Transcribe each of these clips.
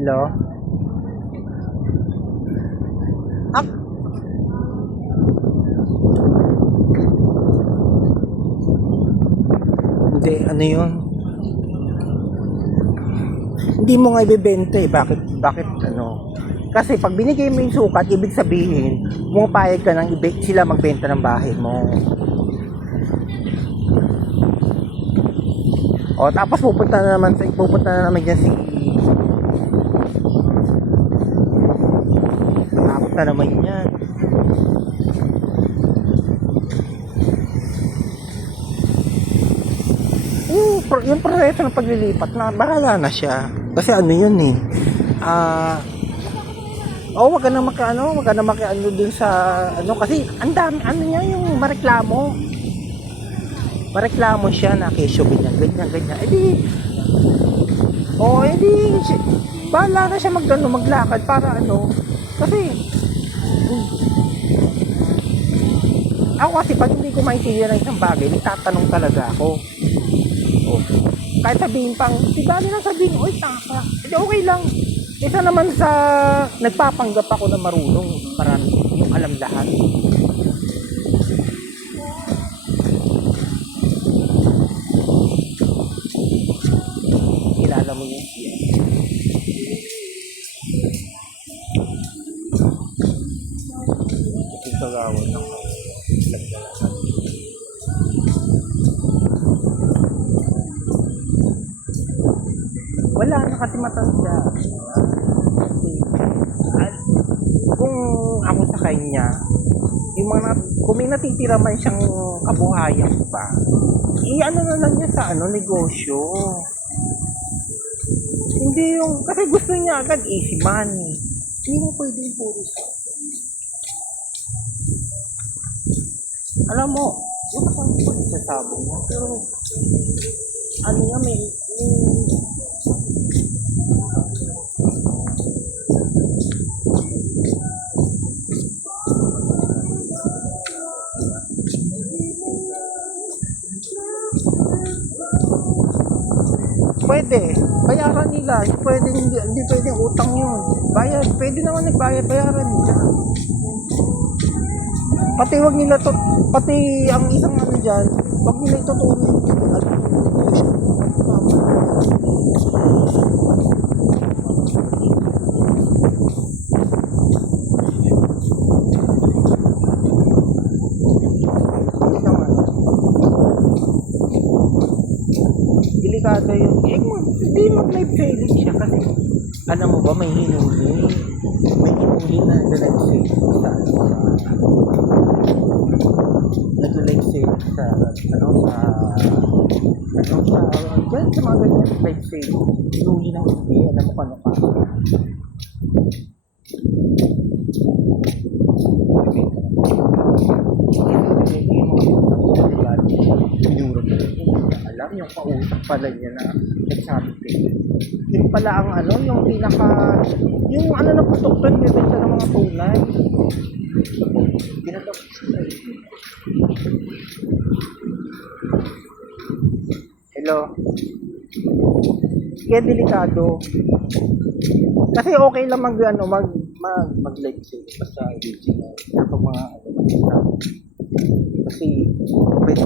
Hello? Ah, hindi, ano yun? Hindi mo nga ibebenta eh. Bakit ano? Kasi pag binigay mo yung sukat, ibig sabihin, pumapayag ka ng sila magbenta ng bahay mo. O, tapos pupunta na naman dyan si tapos na naman yan. Yung proseso ng paglilipat na bahala na siya. Kasi ano yun eh. Wag ka na makaano dun sa ano kasi ang dami ano niya yung mareklamo siya na kesyo ganyan. Edi bahala na siya maglakad para ano kasi ako kasi pag hindi ko maintindihan ng isang bagay, nagtatanong talaga ako. Kahit sabihin pang, dali lang sabihin, oy, taka. Edi okay lang. Isa naman sa nagpapanggap ako na marunong, marami yung alam lahat. Kilala mo yun? Ito gawin ng wala na kasi matanda. Kung ako sa kanya, yung mga kung may natitira man siyang kabuhayan pa, i-ano na lang niya sa negosyo. Hindi yung, kasi gusto niya agad easy money. Hindi mo pwedeng puro sa. Alam mo, yung kasama ko sa sabong niya, pero ano niya, may pwede, bayaran nila. Hindi pwedeng utang yun. Bayad, pwede naman nagbayad, bayaran nila. Pati wag nila to, pati ang isang ano dyan, wag nila itutunin delikado yun. Hindi mag-live selling siya kasi alam mo ba may hinuli na nag-live selling sa nag-live selling sa dyan sa mga ganyan live selling hinuli ng hindi alam mo paano pa alam yung kausap pala niya na nagsabi yun pala ang yung pinaka yung na putok-tok nibenta ng mga tunay ginagawa hello kaya delikado kasi okay lang mag-live sale basta original itong mga kasi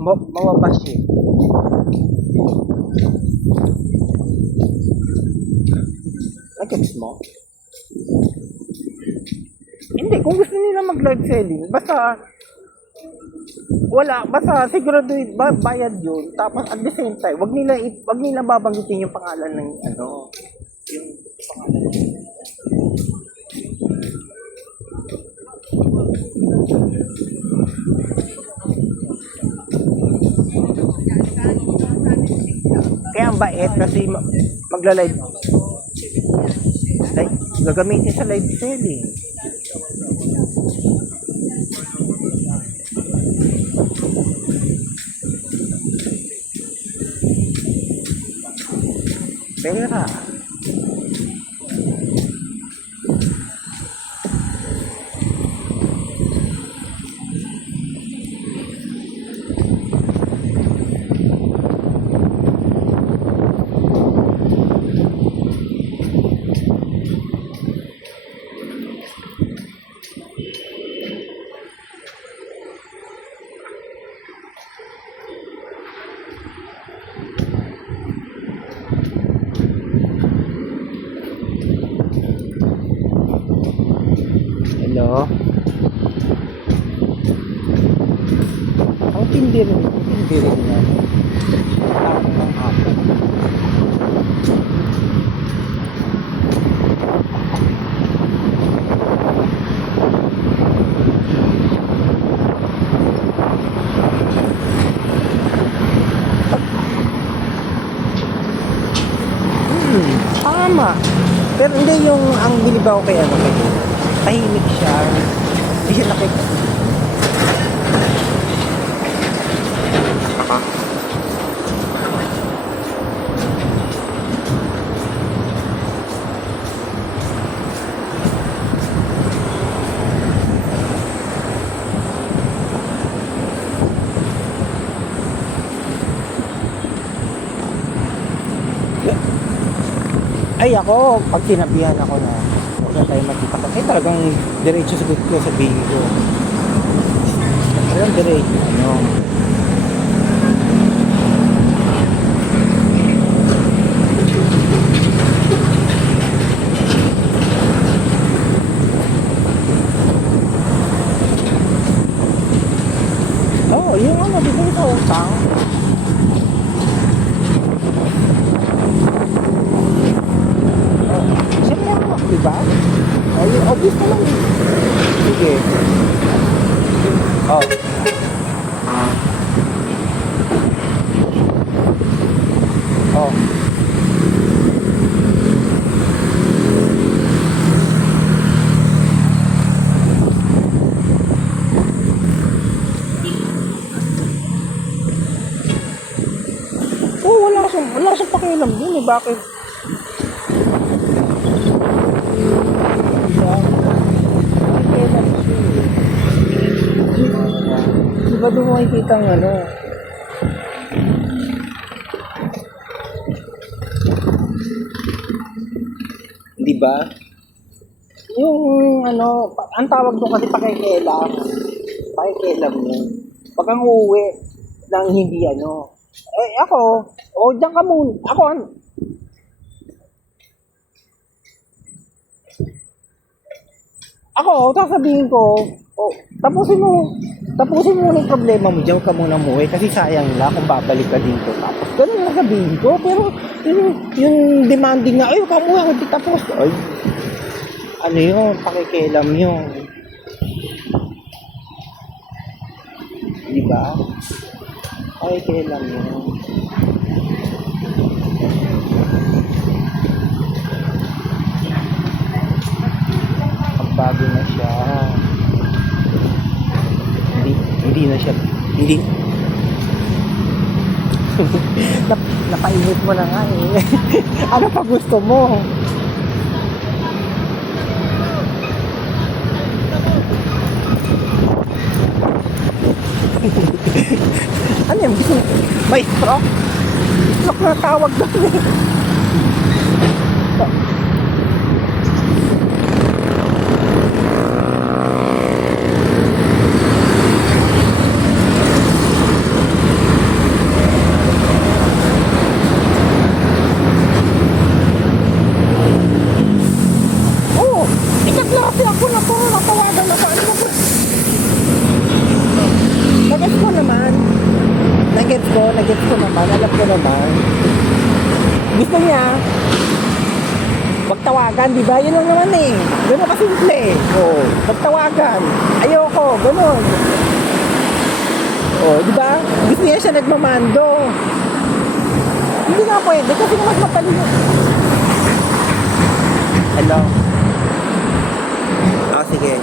mawabas eh nag-gets mo? Hindi, kung gusto nila mag-live selling basta sigurado bayad yun tapos at the same time wag nila babanggitin yung pangalan ng yung pangalan kaya ang bait kasi magla-live gagamitin sa live selling pera oh. Ang tindi rin yan. Parang ng hapon. Tama. Pero hindi yung ang binibaw kay ano kay tahimik siya. Hindi siya ay ako, pag sinabihan ako na huwag na tayo magkita kasi talagang diretso sagot ko sabihin ko. Talagang diretso ano. Oo, yung ano, di ba yung sa utang? Siyempre ako, di ba? Oh, yung obvious naman. Sige. Oh. Oh. Oh, wala siyang pakialam dun eh. Bakit? Di ba doon mo makikita ang ano? Di ba? Yung ano, ang tawag doon kasi pakikialam. Pakikialam yun. Pag ang uuwi ng hindi ano. Eh ako, diyan ka muna. Ako, sasabihin ko, tapusin mo muna yung problema mo, diyan ka muna umuwi kasi sayang lang kung babalik ka dito. Tapos, ganun lang sabihin ko, pero yung demanding na, ay, huwag ka umuwi, hindi tapos. Ay, ano yun, pakikialam yun. Diba? Pakikialam yun. Bago na siya. Hindi na siya. Hindi. Napainit mo na nga eh. Ano pa gusto mo? Ano yung gusto mo? May stroke? Stroke na tawag doon eh. Nagets ko naman, alam ko naman. Gusto niya, magtawagan, di ba? Yun lang naman eh. Gano'n kasimple. Oo, magtawagan. Ayoko, gano'n. Oo, di ba? Gusto niya siya nagmamando. Hindi nga pwede kasi naman matalino. Hello? Sige.